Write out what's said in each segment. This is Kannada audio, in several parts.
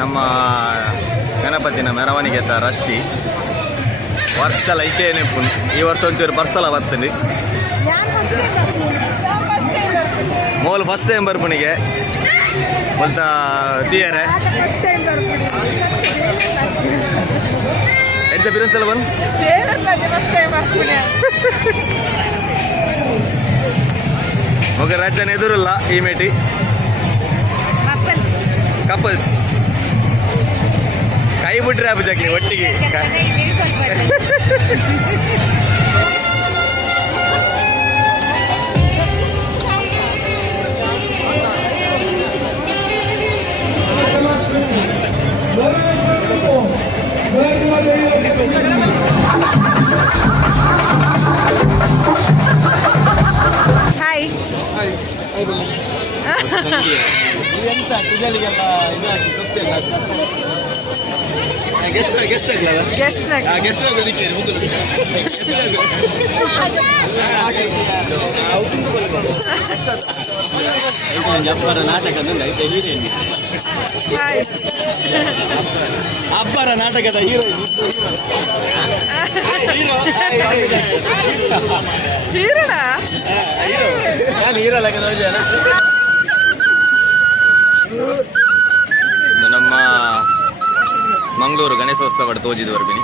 ನಮ್ಮ ಗಣಪತಿನ ಮೆರವಣಿಗೆ ರಶ್ಶಿ ವರ್ಷಲ ಐಚೇನೆ ಪುಣ್ ಈ ವರ್ಷ ಒಂಚೂರು ಬರ್ಸಲ ಬರ್ತೀನಿ ಮೋಲ್ ಫಸ್ಟ್ ಟೈಮ್ ಬರ್ಪುಣಿಗೆ ಬಲ್ತ ತೀಯರೆ ಎಂಚ ಬಿರುಸಲ ಬಂದು ఒక రచ్చన ఎదురుల్లా ఈ మేటి కపుల్స్ కై బుట్టి రేపు చక్కి ఒట్టికి ಹಾಯ್ ಅಬ್ಬರ ನಾಟಕದ ಹೀರೋಯಿನ್ ಹೀರೋನಾ ನಾನು ಹೀರೋ ನಮ್ಮ ಮಂಗಳೂರು ಗಣೇಶೋತ್ಸವ ತೋಜಿದ ಬರ್ಬಿನಿ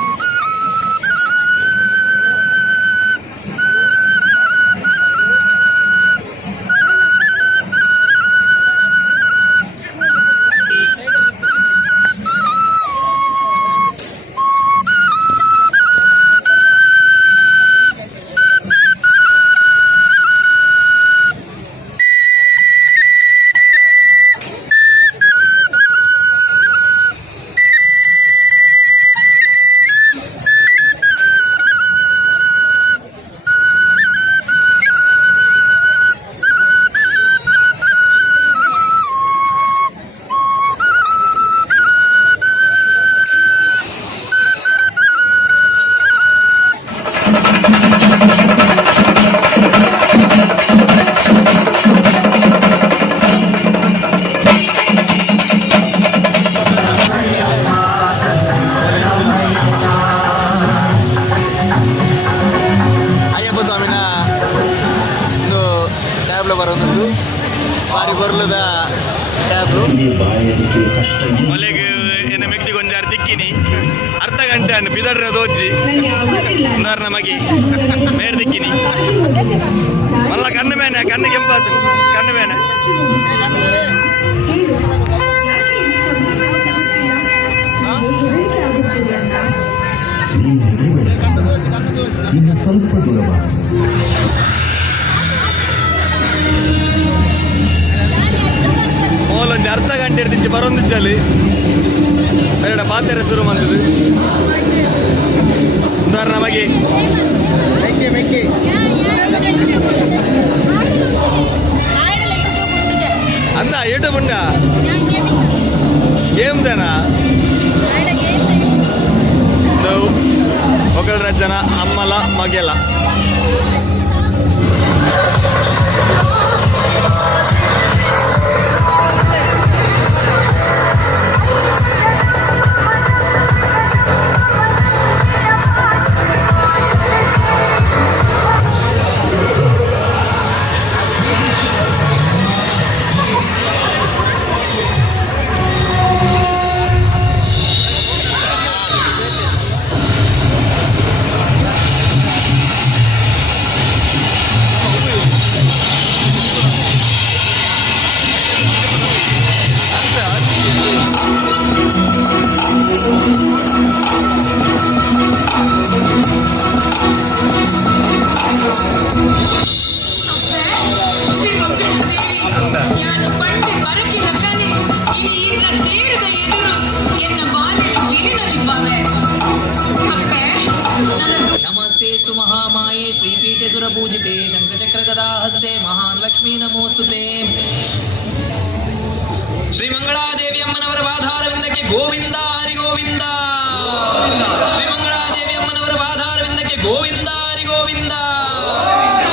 ಬರೋದು ಬಾರಿ ಬರ್ಲದ ಟ್ಯಾಬ್ಲು ಒಲೆಗೆ ಏನ ಮೆಕ್ತಿ ಗೊಂಜಾರು ದಿಕ್ಕಿನಿ ಅರ್ಧ ಗಂಟೆ ಅನ್ನು ಬಿದರ್ರ ದೋಜಿ ಉದಾಹರಣ ಮಗಿ ಮೇರ್ ದಿಕ್ಕಿನಿ ಮಲ್ಲ ಕಣ್ಣು ಮೇನೆ ಕಣ್ಣು ಕೆಂಪಾತು ಕಣ್ಣು ಮೇನೆ ಸ್ವಲ್ಪ ದೂರ ಮೋಲೊಂದು ಅರ್ಧ ಗಂಟೆ ಇರ್ತಿಚ್ಚಿ ಬರೋಂದಿಚ್ಚಲ್ಲಿ ಬೇಡ ಪಾತ್ರೆ ಶುರು ಮಾಡ್ತದೆ ಉದಾಹರಣ ಮಗಿ ಮೆಕ್ಕಿ ಮೆಕ್ಕಿ ಅಂದ ಯೂಟ್ಯೂಬ್ ಉಂಡ ಗೇಮ್ ದೇನಾ ఒకళ్ళ రచన అమ్మల మగెల नमस्तेस्तु महामाये श्रीपीठे सुरपूजिते शंखचक्रगदाहस्ते महान् लक्ष्मी नमोस्तुते श्री मंगलादेवी अम्मनवर पादारविंदಕ್ಕೆ ಗೋವಿಂದ ಹರಿ ಗೋವಿಂದ ಶ್ರೀ ಮಂಗಳಾದೇವಿ ಅಮ್ಮನವರ ಪಾದಾರವಿಂದಕ್ಕೆ ಗೋವಿಂದ ಹರಿ ಗೋವಿಂದ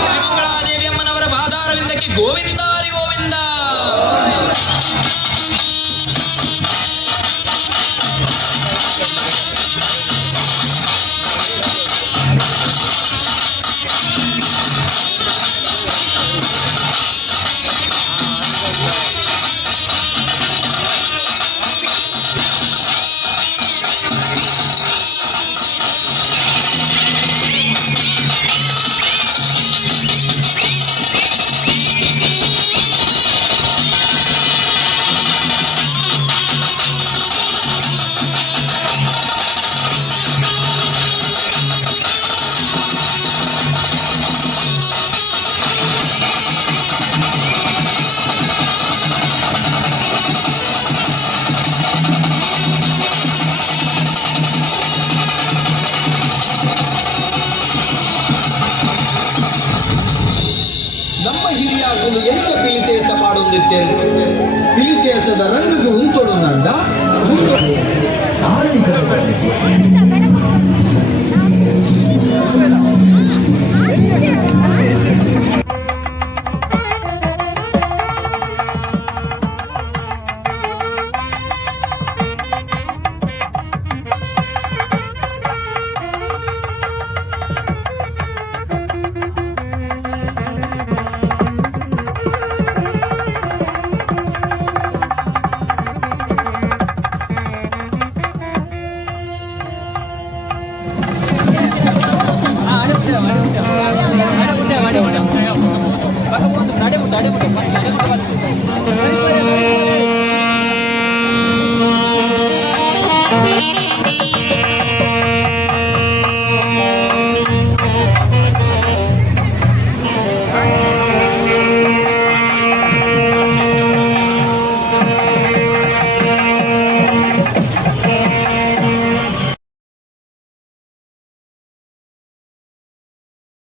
ಶ್ರೀ ಮಂಗಳಾದೇವಿ ಅಮ್ಮನವರ ಪಾದಾರವಿಂದಕ್ಕೆ ಗೋವಿಂದ ಹರಿ ಗೋವಿಂದ ಬಂದಿದ್ದೇನೆ. ಇತಿಹಾಸದ ರಂಗಕ್ಕೆ ಉಂಟೋಡು ನಂಡ ನಡೆ